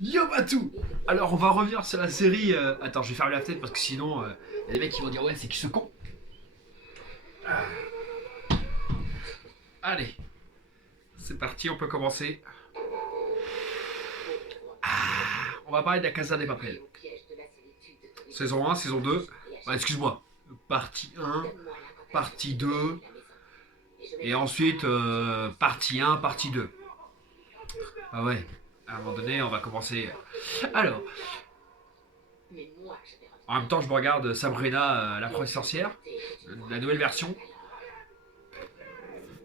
Yo Batou. Alors on va revenir sur la série. Attends, je vais fermer la fenêtre parce que sinon, y a des mecs qui vont dire ouais, c'est qui ce con. Allez, c'est parti, on peut commencer. On va parler de la Casa des Papel. Saison 1, saison 2. Excuse-moi. Partie 1, partie 2. Et ensuite, partie 1, partie 2. Ah ouais, à un moment donné, on va commencer. Alors, en même temps, je me regarde Sabrina, la première sorcière, la nouvelle version.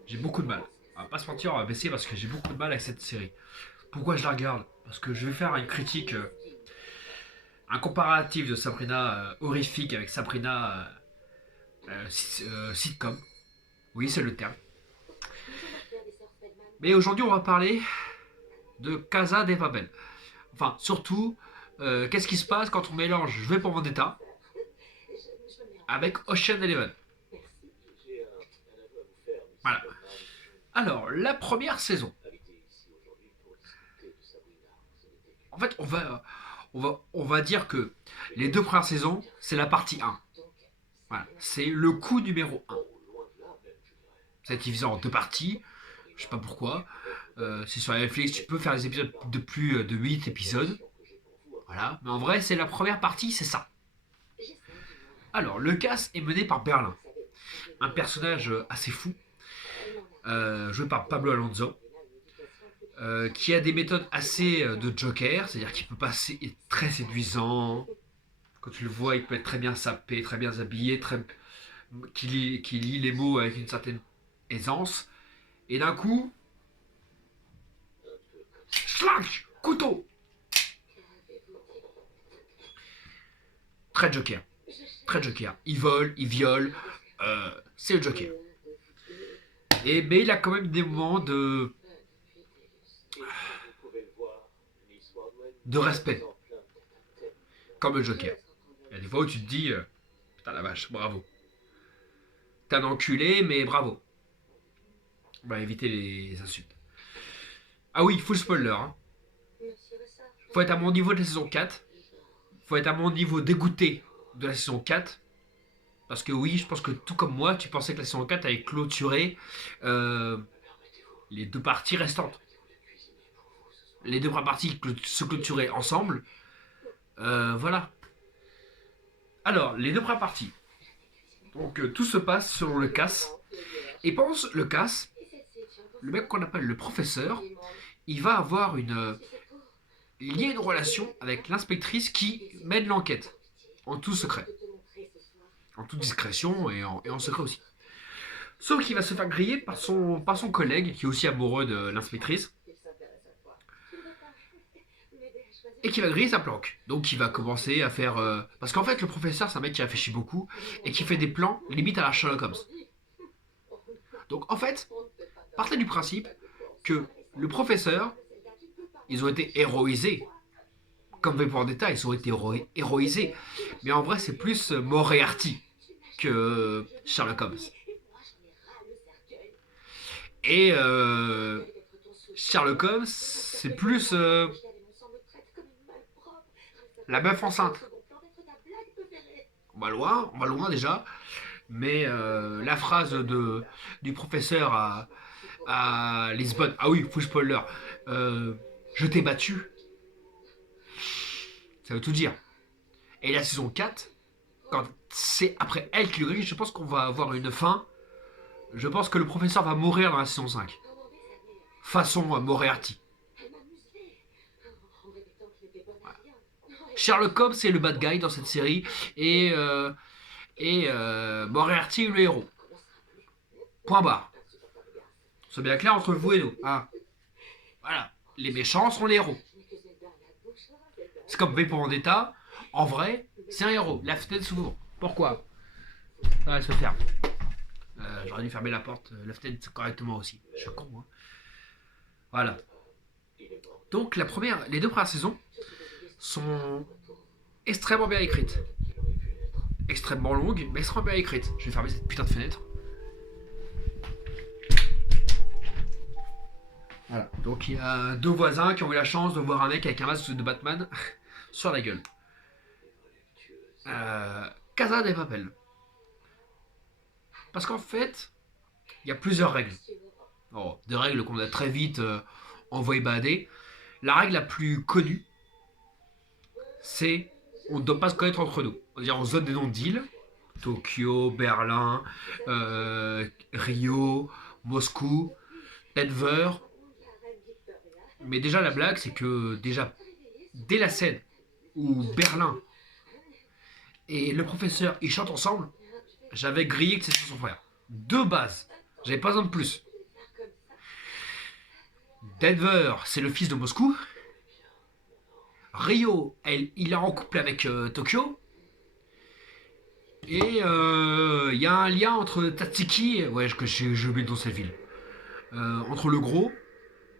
J'ai beaucoup de mal. On va pas se mentir, on va baisser parce que j'ai beaucoup de mal avec cette série. Pourquoi je la regarde? Parce que je vais faire une critique, un comparatif de Sabrina horrifique avec Sabrina sitcom. Oui, c'est le terme. Mais aujourd'hui, on va parler de Casa de Papel. Enfin, surtout, qu'est-ce qui se passe quand on mélange V pour Vendetta avec Ocean Eleven. Voilà. Alors, la première saison. En fait, on va dire que les deux premières saisons, c'est la partie 1. Voilà. C'est le coup numéro 1. C'est divisé en deux parties. Je sais pas pourquoi. C'est sur Netflix, tu peux faire des épisodes de plus de 8 épisodes. Voilà. Mais en vrai, c'est la première partie, c'est ça. Alors, le cast est mené par Berlin. Un personnage assez fou. Joué par Pablo Alonso. Qui a des méthodes assez de Joker, c'est-à-dire qu'il peut passer être très séduisant. Quand tu le vois, il peut être très bien sapé, très bien habillé, qui lit les mots avec une certaine aisance. Et d'un coup, slash, couteau. Très Joker. Très Joker. Il vole, il viole. C'est le Joker. Mais il a quand même des moments de respect. Comme le Joker. Il y a des fois où tu te dis, putain la vache, bravo. T'es un enculé, mais bravo. On va éviter les insultes. Ah oui, full spoiler. Hein. Faut être à mon niveau de la saison 4. Faut être à mon niveau dégoûté de la saison 4. Parce que oui, je pense que tout comme moi, tu pensais que la saison 4 avait clôturé les deux parties restantes. Les deux parties se clôturaient ensemble. Voilà. Alors, les deux premières parties. Donc, tout se passe selon le casse. Et pendant le casse, le mec qu'on appelle le professeur, il va avoir lier une relation avec l'inspectrice qui mène l'enquête. En tout secret. En toute discrétion et en secret aussi. Sauf qu'il va se faire griller par son collègue, qui est aussi amoureux de l'inspectrice. Et qui va griller sa planque. Donc il va commencer à faire... Parce qu'en fait, le professeur, c'est un mec qui réfléchit beaucoup et qui fait des plans limite à la Sherlock Holmes. Donc en fait, partez du principe que le professeur, ils ont été héroïsés. Comme V pour Vendetta, ils ont été héroïsés. Mais en vrai, c'est plus Moriarty que Sherlock Holmes. Et Sherlock Holmes, c'est plus la meuf enceinte. On va loin déjà. Mais la phrase du professeur à Lisbonne, ah oui, full spoiler, je t'ai battu, ça veut tout dire. Et la saison 4, quand c'est après elle qui le grille, je pense qu'on va avoir une fin. Je pense que le professeur va mourir dans la saison 5. Façon Moriarty. Voilà. Sherlock Holmes c'est le bad guy dans cette série et Moriarty le héros. Point barre. C'est bien clair entre vous et nous. Hein. Voilà. Les méchants sont les héros. C'est comme V pour Vendetta. En vrai, c'est un héros. La fenêtre s'ouvre. Pourquoi? Elle se ferme. J'aurais dû fermer la porte, la fenêtre correctement aussi. Je suis con, moi. Voilà. Donc les deux premières saisons sont extrêmement bien écrites. Extrêmement longues, mais extrêmement bien écrites. Je vais fermer cette putain de fenêtre. Voilà. Donc il y a deux voisins qui ont eu la chance de voir un mec avec un masque de Batman sur la gueule. Casa de Papel. Parce qu'en fait, il y a plusieurs règles. Oh, des règles qu'on a très vite envoyé balader. La règle la plus connue, c'est on ne doit pas se connaître entre nous. C'est-à-dire on se donne des noms d'îles. Tokyo, Berlin, Rio, Moscou, Denver. Mais déjà la blague, c'est que déjà, dès la scène où Berlin et le professeur ils chantent ensemble, j'avais grillé que c'était son frère. De base. J'avais pas besoin de plus. Denver, c'est le fils de Moscou. Rio, il est en couple avec Tokyo. Et il y a un lien entre Tatsiki, ouais, que j'ai oublié dans cette ville, entre le gros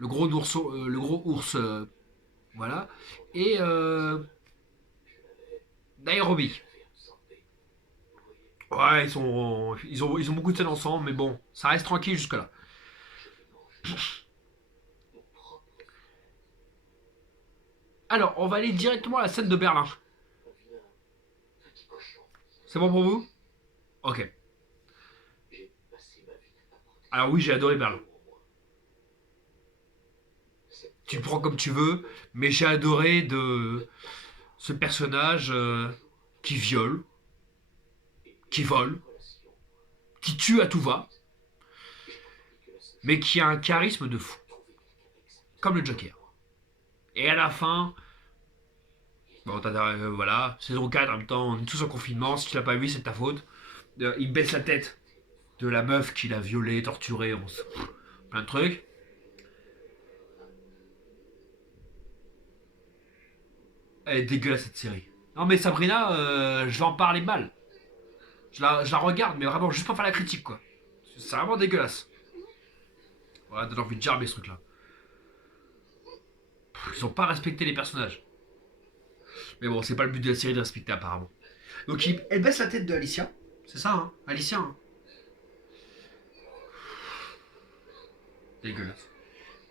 ours, voilà, et Nairobi. Ouais, ils ont beaucoup de scènes ensemble, mais bon, ça reste tranquille jusque là. Alors, on va aller directement à la scène de Berlin. C'est bon pour vous? Ok. Alors oui, j'ai adoré Berlin. Tu le prends comme tu veux, mais j'ai adoré de ce personnage qui viole, qui vole, qui tue à tout va, mais qui a un charisme de fou, comme le Joker. Et à la fin, bon, voilà, saison 4, en même temps, on est tous en confinement, si tu l'as pas vu, c'est de ta faute. Il baisse la tête de la meuf qu'il a violée, torturée, plein de trucs. Elle est dégueulasse cette série. Non mais Sabrina, je vais en parler mal. Je la regarde, mais vraiment juste pour faire la critique, quoi. C'est vraiment dégueulasse. Ouais, donne envie de gerber ce truc-là. Ils ont pas respecté les personnages. Mais bon, c'est pas le but de la série de respecter apparemment. Donc elle baisse la tête de Alicia. C'est ça, hein? Alicia, hein? Dégueulasse.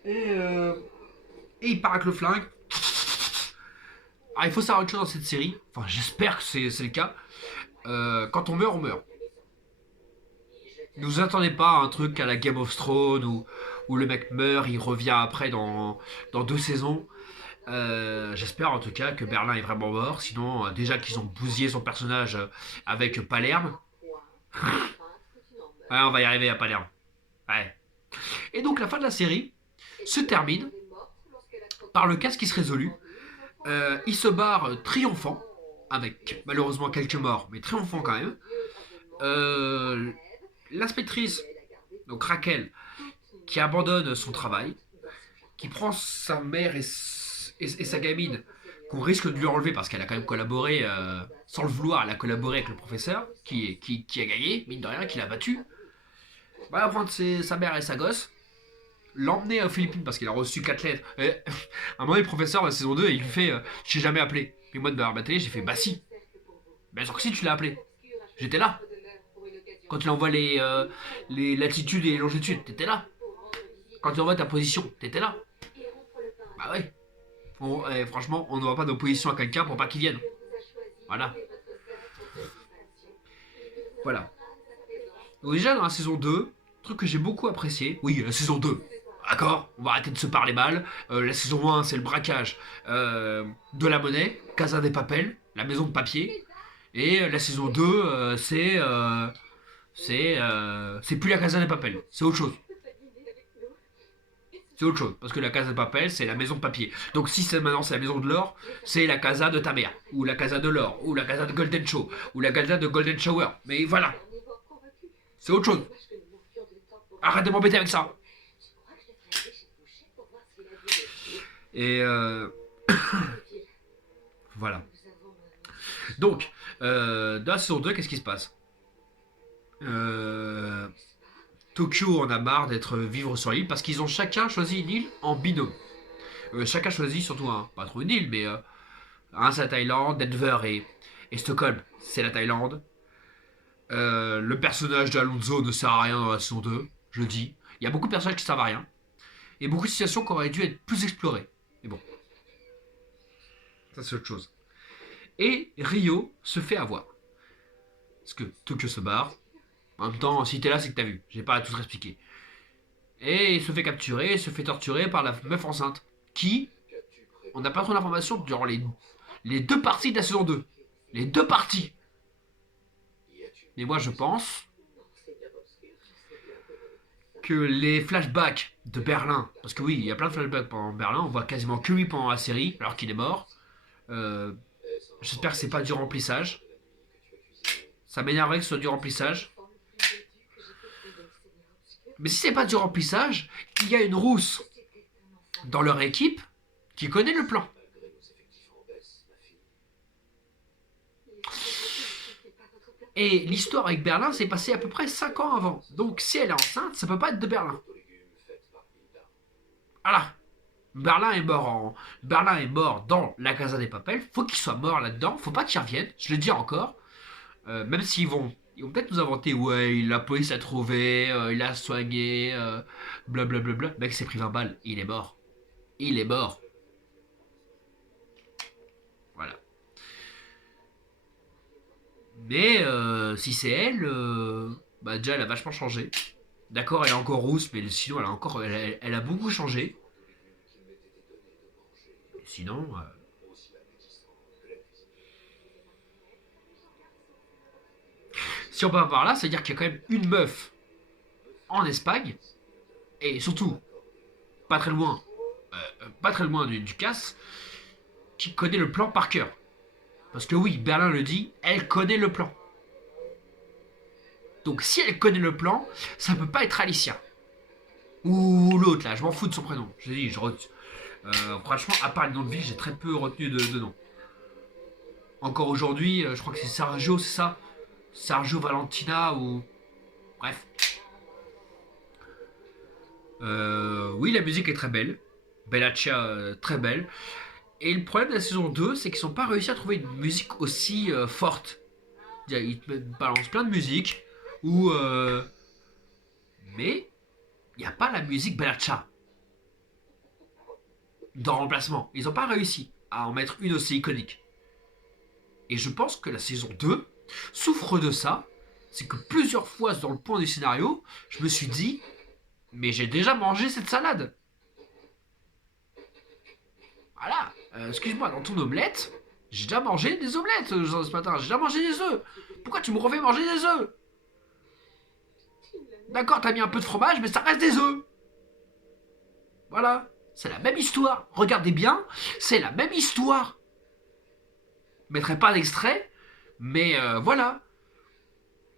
Et, euh, et il part avec le flingue. Ah, il faut savoir autre chose dans cette série. Enfin, j'espère que c'est le cas. Quand on meurt, on meurt. Ne vous attendez pas à un truc à la Game of Thrones où le mec meurt, il revient après dans deux saisons. J'espère en tout cas que Berlin est vraiment mort. Sinon, déjà qu'ils ont bousillé son personnage avec Palerme. Ouais, on va y arriver à Palerme. Ouais. Et donc la fin de la série se termine par le casse qui se résolut. Il se barre triomphant, avec malheureusement quelques morts, mais triomphant quand même. Euh, L'inspectrice, donc Raquel, qui abandonne son travail, qui prend sa mère et sa gamine, qu'on risque de lui enlever parce qu'elle a quand même collaboré, sans le vouloir, elle a collaboré avec le professeur, qui a gagné, mine de rien, qui l'a battu. Va prendre sa mère et sa gosse, l'emmener aux Philippines parce qu'il a reçu 4 lettres. Et, à un moment, le professeur, dans la saison 2, il lui fait Je t'ai jamais appelé. Puis moi, de ma télé, j'ai fait Bah si. Bien sûr que si, tu l'as appelé. J'étais là. Quand tu envoies les latitudes et les longitudes, t'étais là. Quand tu envoies ta position, t'étais là. Bah ouais. Franchement, on n'envoie pas d'opposition à quelqu'un pour pas qu'il vienne. Voilà. Voilà. Donc déjà, dans la saison 2, truc que j'ai beaucoup apprécié. Oui, la saison 2. D'accord, on va arrêter de se parler mal. La saison 1, c'est le braquage de la monnaie, Casa des Papel, la maison de papier. Et la saison 2, c'est plus la Casa des Papel, c'est autre chose. C'est autre chose, parce que la Casa de Papel, c'est la maison de papier. Donc si maintenant c'est la maison de l'or, c'est la Casa de ta mère, ou la Casa de l'or, ou la Casa de Golden Show, ou la Casa de Golden Shower. Mais voilà, c'est autre chose. Arrête de m'embêter avec ça. Et voilà. Donc, dans la saison 2, qu'est-ce qui se passe Tokyo en a marre d'être vivre sur l'île parce qu'ils ont chacun choisi une île en binôme. Chacun choisit surtout pas trop une île, mais un c'est la Thaïlande, Denver et Stockholm, c'est la Thaïlande. Le personnage de Alonso ne sert à rien dans la saison 2, je le dis. Il y a beaucoup de personnages qui servent à rien. Et beaucoup de situations qui auraient dû être plus explorées. Mais bon, ça c'est autre chose. Et Rio se fait avoir. Parce que Tokyo se barre. En même temps, si t'es là, c'est que t'as vu. J'ai pas à tout expliquer. Et il se fait capturer, il se fait torturer par la meuf enceinte. Qui, on n'a pas trop d'informations durant les deux parties de la saison 2. Les deux parties. Mais moi, je pense que les flashbacks de Berlin, parce que oui, il y a plein de flashbacks pendant Berlin, on voit quasiment que lui pendant la série, alors qu'il est mort. Euh, J'espère que c'est pas du remplissage. Ça m'énerverait que ce soit du remplissage. Mais si c'est pas du remplissage, il y a une rousse dans leur équipe qui connaît le plan. Et l'histoire avec Berlin s'est passée à peu près 5 ans avant. Donc si elle est enceinte, ça peut pas être de Berlin. Voilà. Berlin est mort dans la Casa des Papel. Faut qu'il soit mort là-dedans. Faut pas qu'il revienne. Je le dis encore. Même ils vont peut-être nous inventer. Ouais, la police l'a trouvé, il l'a soigné, blablabla. Le mec s'est pris 20 balles. Il est mort. Il est mort. Voilà. Mais si c'est elle, bah déjà elle a vachement changé. D'accord, elle est encore rousse, mais sinon elle a beaucoup changé. Sinon, si on part par là, c'est-à-dire qu'il y a quand même une meuf en Espagne, et surtout pas très loin, pas très loin du casse, qui connaît le plan par cœur. Parce que oui, Berlin le dit, elle connaît le plan. Donc si elle connaît le plan, ça peut pas être Alicia. Ou l'autre là, je m'en fous de son prénom. Je dis, franchement, à part le nom de vie, j'ai très peu retenu de nom. Encore aujourd'hui, je crois que c'est Sergio, c'est ça. Sergio Valentina ou. Bref. Oui, la musique est très belle. Bellaccia, très belle. Et le problème de la saison 2, c'est qu'ils n'ont pas réussi à trouver une musique aussi forte. Ils te balancent plein de musique. Ou. Mais, il n'y a pas la musique Bellaccia dans Remplacement. Ils n'ont pas réussi à en mettre une aussi iconique. Et je pense que la saison 2 souffre de ça. C'est que plusieurs fois dans le point du scénario, je me suis dit, mais j'ai déjà mangé cette salade. Voilà. Excuse-moi, dans ton omelette, j'ai déjà mangé des omelettes ce matin. J'ai déjà mangé des œufs. Pourquoi tu me refais manger des œufs? D'accord, t'as mis un peu de fromage, mais ça reste des œufs. Voilà. C'est la même histoire. Regardez bien, c'est la même histoire. Je mettrai pas d'extrait, mais voilà.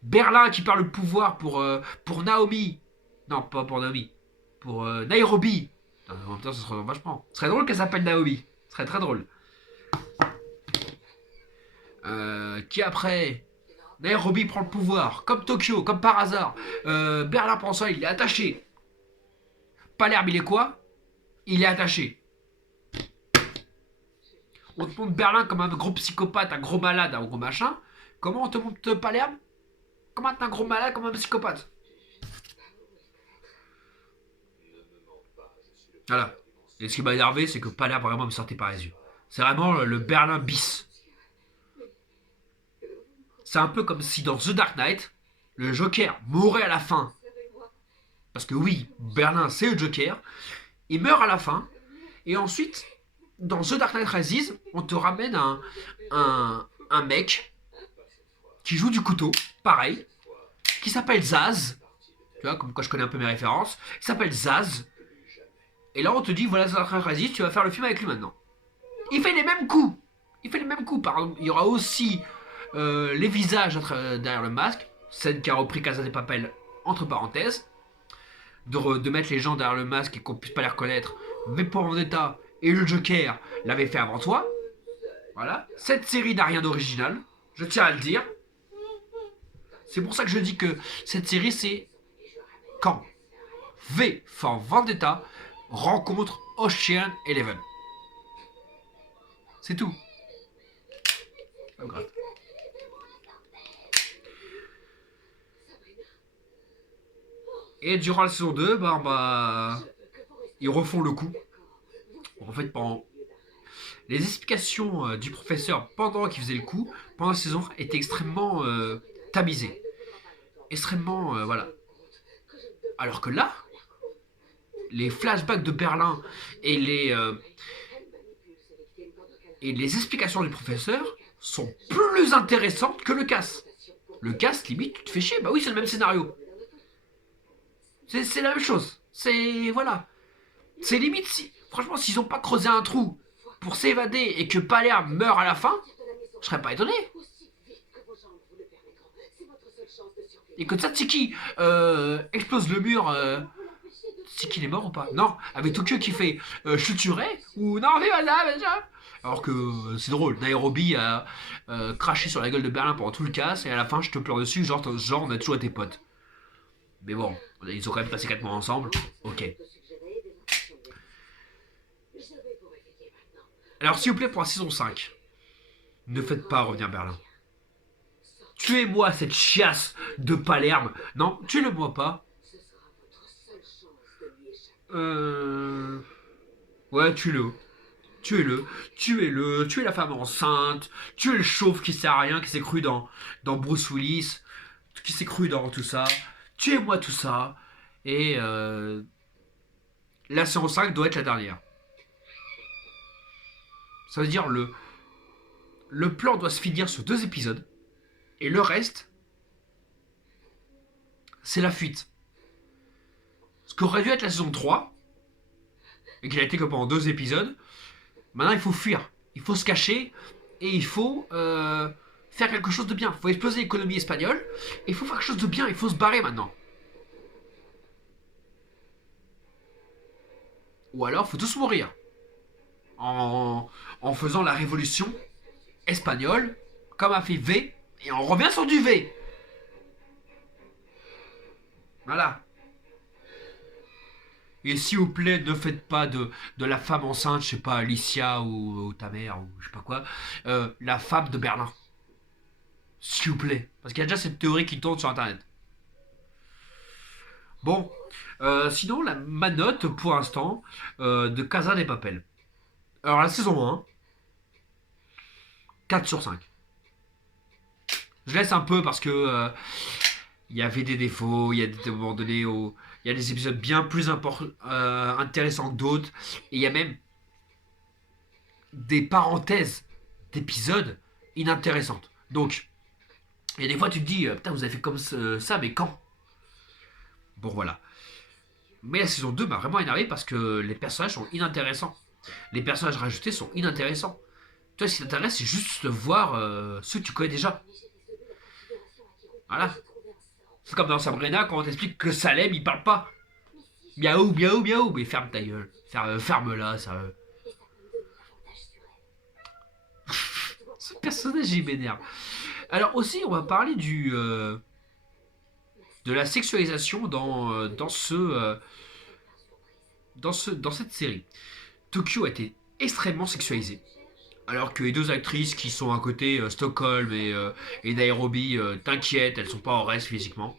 Berlin qui perd le pouvoir pour Naomi. Non, pas pour Naomi. Pour Nairobi. En même temps, ça serait vachement. Ce serait drôle qu'elle s'appelle Naomi. Ce serait très drôle. Qui après Nairobi prend le pouvoir, comme Tokyo, comme par hasard. Berlin prend ça, il est attaché. Palerme, il est quoi? Il est attaché. On te montre Berlin comme un gros psychopathe, un gros malade, un gros machin. Comment on te montre Palerme? Comment t'es un gros malade, comme un psychopathe? Voilà. Et ce qui m'a énervé, c'est que Palerme vraiment me sortait par les yeux. C'est vraiment le Berlin bis. C'est un peu comme si dans The Dark Knight, le Joker mourait à la fin. Parce que oui, Berlin, c'est le Joker. Il meurt à la fin. Et ensuite, dans The Dark Knight Rises, on te ramène un mec qui joue du couteau, pareil, qui s'appelle Zaz. Tu vois, comme quoi je connais un peu mes références. Il s'appelle Zaz. Et là, on te dit, voilà, The Dark Knight Rises, tu vas faire le film avec lui maintenant. Il fait les mêmes coups. Il fait les mêmes coups. Par exemple, il y aura aussi les visages derrière le masque. Scène qui a repris Casa de Papel entre parenthèses. De mettre les gens derrière le masque et qu'on puisse pas les reconnaître. Mais pour Vendetta et le Joker l'avaient fait avant toi. Voilà. Cette série n'a rien d'original. Je tiens à le dire. C'est pour ça que je dis que cette série, c'est quand V for Vendetta rencontre Ocean Eleven. C'est tout. Oh, grave. Et durant la saison 2, bah, ils refont le coup. En fait, pendant les explications du professeur pendant qu'il faisait le coup, pendant la saison, étaient extrêmement tamisées. Extrêmement, voilà. Alors que là, les flashbacks de Berlin et et les explications du professeur sont plus intéressantes que le casse. Le casse, limite, tu te fais chier. Bah oui, c'est le même scénario. C'est la même chose. C'est. Voilà. C'est limite si. Franchement, s'ils ont pas creusé un trou pour s'évader et que Palerme meurt à la fin, je serais pas étonné. Et que Tsatsiki explose le mur. Tsatsiki il est mort ou pas? Non, avec Tokyo qui fait je te tuerai ou non, mais voilà, déjà. Alors que c'est drôle, Nairobi a craché sur la gueule de Berlin pendant tout le casse et à la fin je te pleure dessus, genre on a toujours été potes. Mais bon, ils ont quand même passé 4 mois ensemble. Ok. Alors s'il vous plaît pour la saison 5, ne faites pas revenir Berlin. Tuez-moi cette chiasse de Palerme. Non, tuez-le-moi pas. Euh... Ouais, tuez-le. Tuez-le. Tuez-le. Tuez la femme enceinte. Tuez le chauve qui sert à rien, qui s'est cru dans Bruce Willis. Qui s'est cru dans tout ça. Tuez-moi tout ça. Et la saison 5 doit être la dernière. Ça veut dire le plan doit se finir sur 2 épisodes. Et le reste, c'est la fuite. Ce qu'aurait dû être la saison 3, et qui a été que pendant 2 épisodes, maintenant il faut fuir. Il faut se cacher, et il faut faire quelque chose de bien. Il faut exploser l'économie espagnole, et il faut faire quelque chose de bien. Il faut se barrer maintenant. Ou alors, il faut tous mourir. En faisant la révolution espagnole, comme a fait V, et on revient sur du V. Voilà. Et s'il vous plaît, ne faites pas de la femme enceinte, je sais pas, Alicia ou ta mère, ou je sais pas quoi, la femme de Berlin. S'il vous plaît. Parce qu'il y a déjà cette théorie qui tourne sur internet. Bon. Sinon, ma note pour l'instant de Casa des Papel. Alors la saison 1, 4 sur 5. Je laisse un peu parce que il y avait des défauts, il y a des moments donnés où il y a des épisodes bien plus intéressants que d'autres, et il y a même des parenthèses d'épisodes inintéressantes. Donc, il y a des fois tu te dis, putain, vous avez fait comme ça, mais quand? Bon, voilà. Mais la saison 2 m'a vraiment énervé parce que les personnages sont inintéressants. Les personnages rajoutés sont inintéressants. Toi, ce qui t'intéresse, c'est juste de voir ceux que tu connais déjà. Voilà. C'est comme dans Sabrina quand on t'explique que Salem il parle pas. Miaou, miaou, miaou. Mais ferme ta gueule. Ferme-la, ça. Ce personnage il m'énerve. Alors aussi, on va parler de la sexualisation dans cette série. Tokyo a été extrêmement sexualisée. Alors que les 2 actrices qui sont à côté, Stockholm et Nairobi, t'inquiète, elles sont pas en reste physiquement.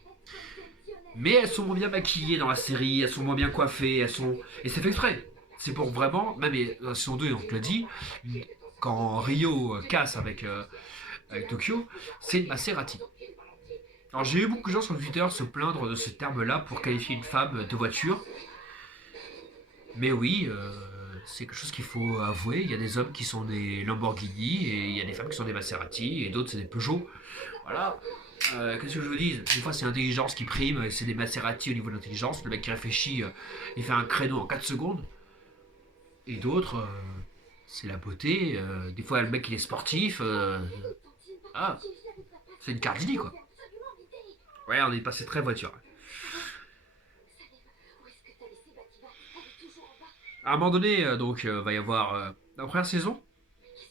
Mais elles sont moins bien maquillées dans la série, elles sont moins bien coiffées, elles sont. Et c'est fait exprès. C'est pour vraiment. Même la saison 2, on te l'a dit, quand Rio casse avec Tokyo, c'est une Maserati. Alors j'ai eu beaucoup de gens sur Twitter se plaindre de ce terme-là pour qualifier une femme de voiture. Mais oui, c'est quelque chose qu'il faut avouer. Il y a des hommes qui sont des Lamborghini et il y a des femmes qui sont des Maserati et d'autres c'est des Peugeot. Voilà. Qu'est-ce que je vous dis? Des fois c'est l'intelligence qui prime, c'est des Maserati au niveau de l'intelligence. Le mec qui réfléchit, il fait un créneau en 4 secondes. Et d'autres, c'est la beauté. Des fois le mec il est sportif. Ah, c'est une Cardini quoi. Ouais, on est passé très voiture. À un moment donné, donc, va y avoir la première saison.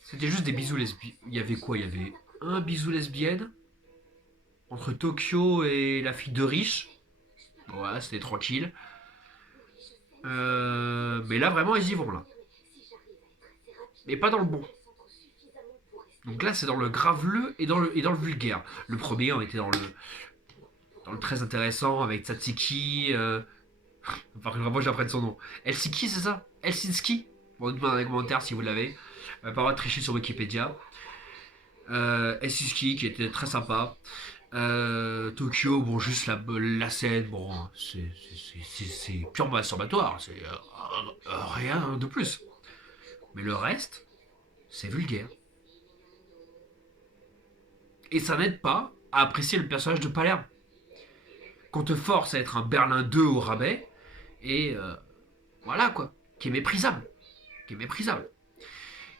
C'était juste des bisous lesbiens. Il y avait quoi? Il y avait un bisou lesbienne entre Tokyo et la fille de riche. Ouais, c'était tranquille. Mais là, vraiment, ils y vont là. Mais pas dans le bon. Donc là, c'est dans le graveleux et dans le vulgaire. Le premier, on était dans le très intéressant avec Tsatsiki. Enfin, que vraiment j'apprenne son nom. Helsinki, c'est ça? Helsinki? Bon, dites-moi dans les commentaires si vous l'avez. Pas avoir tricher sur Wikipédia. Helsinki qui était très sympa. Tokyo, bon, juste la scène, bon, c'est purement masturbatoire, c'est rien de plus. Mais le reste, c'est vulgaire. Et ça n'aide pas à apprécier le personnage de Palerme. Qu'on te force à être un Berlin 2 au rabais, et voilà quoi, qui est méprisable. Qui est méprisable.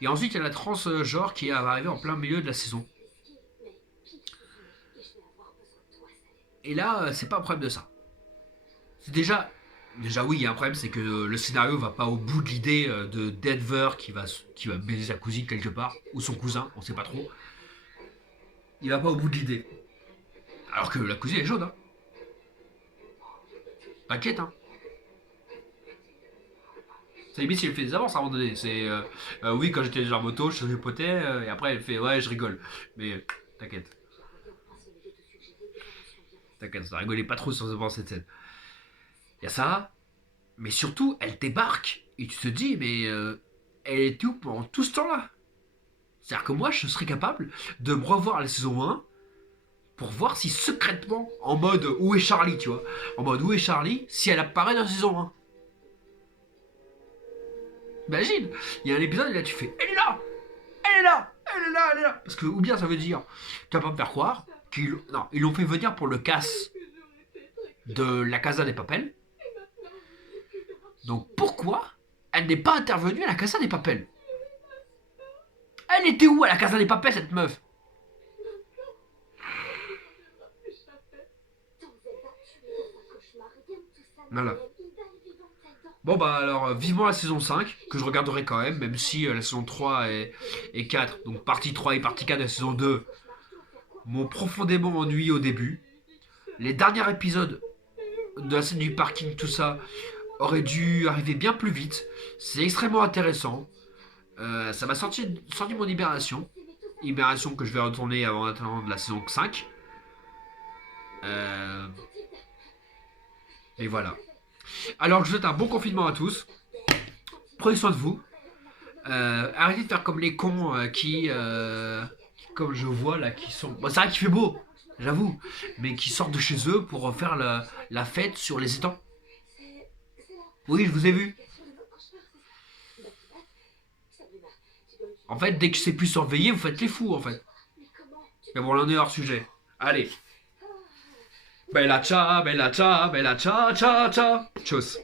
Et ensuite, il y a la transgenre qui est arrivée en plein milieu de la saison. Et là, c'est pas un problème de ça. C'est déjà. Déjà, oui, il y a un problème, c'est que le scénario va pas au bout de l'idée de Denver qui va baiser sa cousine quelque part, ou son cousin, on sait pas trop. Il va pas au bout de l'idée. Alors que la cousine est jaune, hein. T'inquiète, hein. C'est limite si elle fait des avances à un moment donné. C'est oui, quand j'étais déjà en moto, je tripotais, et après elle fait ouais, je rigole. Mais t'inquiète, t'inquiète, ça rigolait pas trop sur cette scène. Il y a ça, mais surtout, elle débarque, et tu te dis, mais elle était où pendant tout ce temps-là? C'est-à-dire que moi, je serais capable de me revoir la saison 1 pour voir si secrètement, en mode où est Charlie, tu vois, en mode où est Charlie, si elle apparaît dans la saison 1. Imagine, il y a un épisode et là tu fais, elle est là, elle est là, elle est là, elle est là. Parce que, ou bien ça veut dire, tu vas pas me faire croire qu'ils non, ils l'ont fait venir pour le casse de la Casa des Papel. Donc pourquoi elle n'est pas intervenue à la Casa des Papel? Elle était où à la Casa des Papel, cette meuf? Voilà. Bon bah alors, vivement la saison 5, que je regarderai quand même si la saison 3 et 4, donc partie 3 et partie 4 de la saison 2, m'ont profondément ennuyé au début. Les derniers épisodes de la scène du parking, tout ça, auraient dû arriver bien plus vite. C'est extrêmement intéressant. Ça m'a sorti mon Libération. Libération que je vais retourner avant d'attendre la saison 5. Euh, et voilà. Alors je vous souhaite un bon confinement à tous. Prenez soin de vous. Arrêtez de faire comme les cons comme je vois là, qui sont. Bon, c'est vrai qu'il fait beau, j'avoue, mais qui sortent de chez eux pour faire la fête sur les étangs. Oui, je vous ai vu. En fait, dès que c'est plus surveillé, vous faites les fous en fait. Mais bon, là on est hors sujet. Allez. Bella ciao, bella ciao, bella ciao, ciao, ciao. Tchuss.